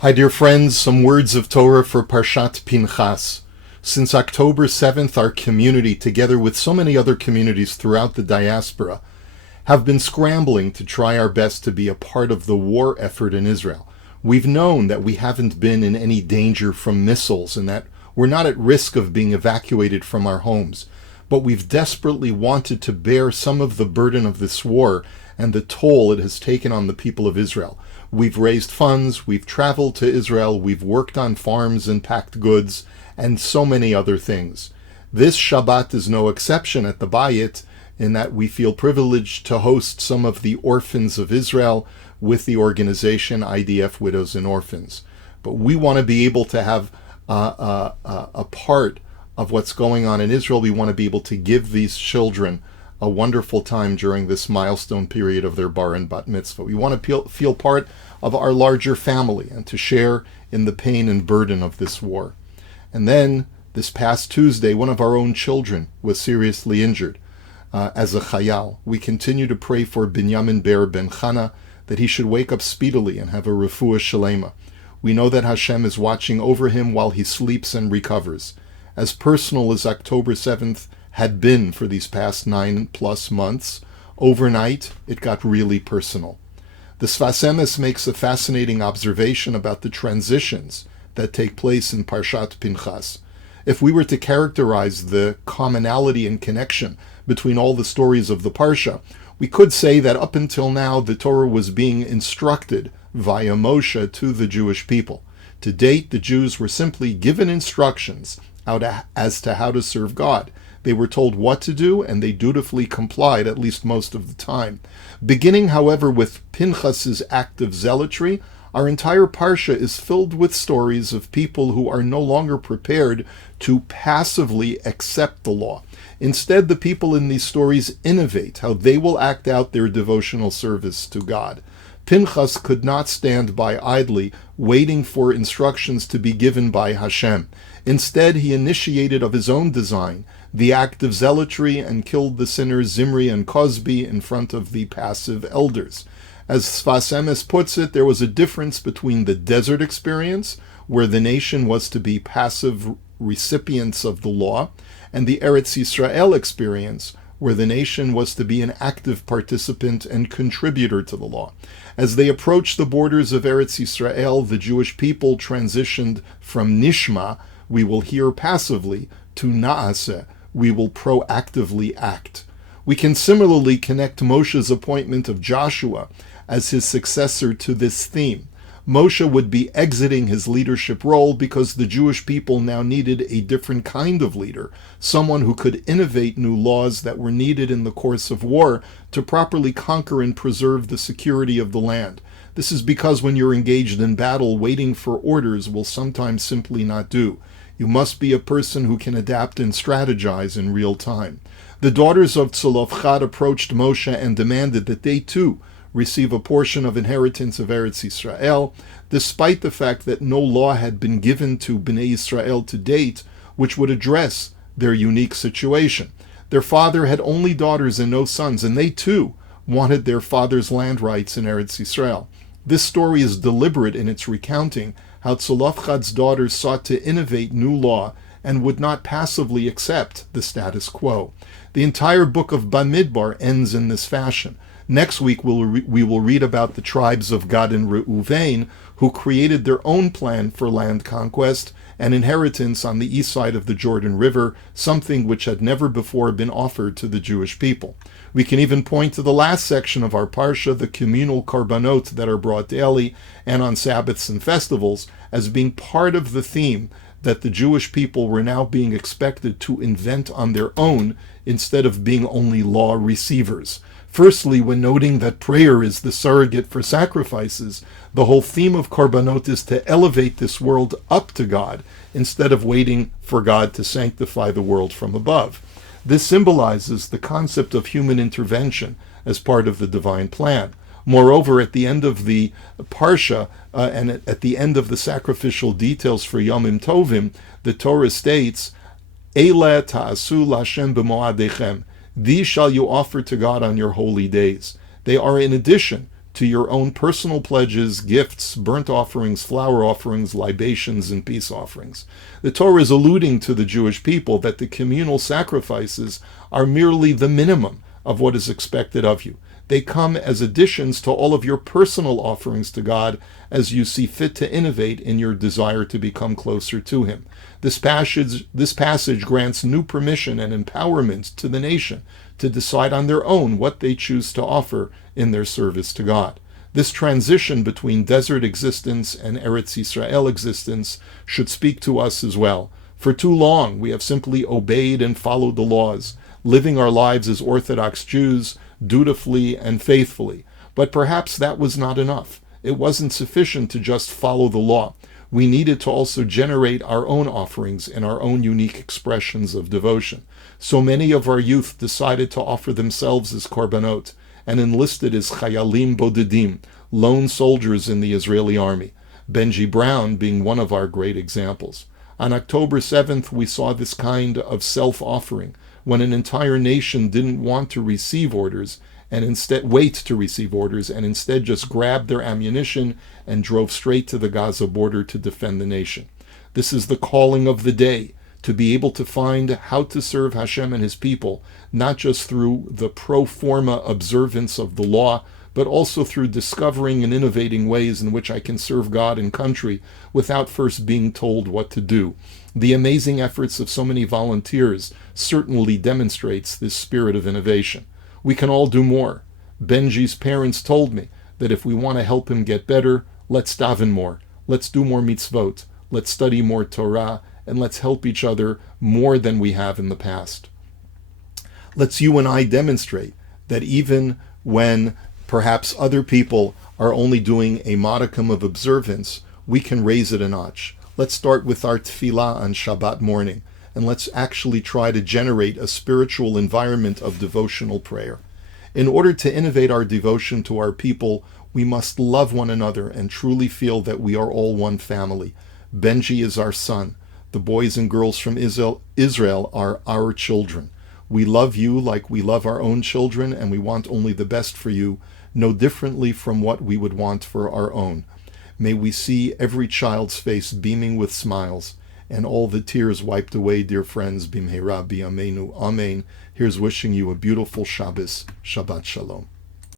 Hi dear friends, some words of Torah for Parshat Pinchas. Since October 7th, our community, together with so many other communities throughout the diaspora, have been scrambling to try our best to be a part of the war effort in Israel. We've known that we haven't been in any danger from missiles and that we're not at risk of being evacuated from our homes, but we've desperately wanted to bear some of the burden of this war and the toll it has taken on the people of Israel. We've raised funds, we've traveled to Israel, we've worked on farms and packed goods, and so many other things. This Shabbat is no exception at the Bayit, in that we feel privileged to host some of the orphans of Israel with the organization IDF Widows and Orphans. But we want to be able to have a part of what's going on in Israel. We want to be able to give these children a wonderful time during this milestone period of their bar and bat mitzvah. We want to feel part of our larger family and to share in the pain and burden of this war. And then, this past Tuesday, one of our own children was seriously injured as a chayal. We continue to pray for Binyamin Ber ben Chana, that he should wake up speedily and have a refuah shalema. We know that Hashem is watching over him while he sleeps and recovers. As personal as October 7th had been for these past 9+ months, overnight it got really personal. The Sfas Emes makes a fascinating observation about the transitions that take place in Parshat Pinchas. If we were to characterize the commonality and connection between all the stories of the Parsha, we could say that up until now the Torah was being instructed via Moshe to the Jewish people. To date, the Jews were simply given instructions as to how to serve God. They were told what to do, and they dutifully complied, at least most of the time. Beginning, however, with Pinchas's act of zealotry, our entire Parsha is filled with stories of people who are no longer prepared to passively accept the law. Instead, the people in these stories innovate how they will act out their devotional service to God. Pinchas could not stand by idly, waiting for instructions to be given by Hashem. Instead, he initiated of his own design the act of zealotry and killed the sinners Zimri and Cosby in front of the passive elders. As Sfas Emes puts it, there was a difference between the desert experience, where the nation was to be passive recipients of the law, and the Eretz Yisrael experience, where the nation was to be an active participant and contributor to the law. As they approached the borders of Eretz Yisrael, the Jewish people transitioned from nishama, we will hear passively, to naaseh, we will proactively act. We can similarly connect Moshe's appointment of Joshua as his successor to this theme. Moshe would be exiting his leadership role because the Jewish people now needed a different kind of leader, someone who could innovate new laws that were needed in the course of war to properly conquer and preserve the security of the land. This is because when you're engaged in battle, waiting for orders will sometimes simply not do. You must be a person who can adapt and strategize in real time. The daughters of Tzolofchad approached Moshe and demanded that they too receive a portion of inheritance of Eretz Yisrael, despite the fact that no law had been given to Bnei Yisrael to date which would address their unique situation. Their father had only daughters and no sons, and they too wanted their father's land rights in Eretz Yisrael. This story is deliberate in its recounting how Tzolofchad's daughters sought to innovate new law and would not passively accept the status quo. The entire book of Bamidbar ends in this fashion. Next week we will read about the tribes of Gad and Reuven, who created their own plan for land conquest and inheritance on the east side of the Jordan River, something which had never before been offered to the Jewish people. We can even point to the last section of our Parsha, the communal karbanot that are brought daily and on Sabbaths and festivals, as being part of the theme that the Jewish people were now being expected to invent on their own instead of being only law receivers. Firstly, when noting that prayer is the surrogate for sacrifices, the whole theme of Karbanot is to elevate this world up to God instead of waiting for God to sanctify the world from above. This symbolizes the concept of human intervention as part of the divine plan. Moreover, at the end of the Parsha and at the end of the sacrificial details for Yomim Tovim, the Torah states, Eile ta'asu l'Hashem b'mo'adechem. These shall you offer to God on your holy days. They are in addition to your own personal pledges, gifts, burnt offerings, flour offerings, libations, and peace offerings. The Torah is alluding to the Jewish people that the communal sacrifices are merely the minimum of what is expected of you. They come as additions to all of your personal offerings to God as you see fit to innovate in your desire to become closer to Him. This passage grants new permission and empowerment to the nation to decide on their own what they choose to offer in their service to God. This transition between desert existence and Eretz Yisrael existence should speak to us as well. For too long, we have simply obeyed and followed the laws, living our lives as Orthodox Jews, dutifully and faithfully. But perhaps that was not enough. It wasn't sufficient to just follow the law. We needed to also generate our own offerings and our own unique expressions of devotion. So many of our youth decided to offer themselves as korbanot and enlisted as chayalim bodedim, lone soldiers in the Israeli army, Benji Brown being one of our great examples. On October 7th, we saw this kind of self-offering when an entire nation didn't want to receive orders and instead just grabbed their ammunition and drove straight to the Gaza border to defend the nation. This is the calling of the day, to be able to find how to serve Hashem and His people, not just through the pro forma observance of the law, but also through discovering and innovating ways in which I can serve God and country without first being told what to do. The amazing efforts of so many volunteers certainly demonstrates this spirit of innovation. We can all do more. Benji's parents told me that if we want to help him get better, let's daven more, let's do more mitzvot, let's study more Torah, and let's help each other more than we have in the past. Let's you and I demonstrate that even when perhaps other people are only doing a modicum of observance, we can raise it a notch. Let's start with our tefillah on Shabbat morning, and let's actually try to generate a spiritual environment of devotional prayer. In order to innovate our devotion to our people, we must love one another and truly feel that we are all one family. Benji is our son. The boys and girls from Israel are our children. We love you like we love our own children, and we want only the best for you, no differently from what we would want for our own. May we see every child's face beaming with smiles, and all the tears wiped away, dear friends, bimheira b'yameinu. Amen. Here's wishing you a beautiful Shabbos. Shabbat Shalom.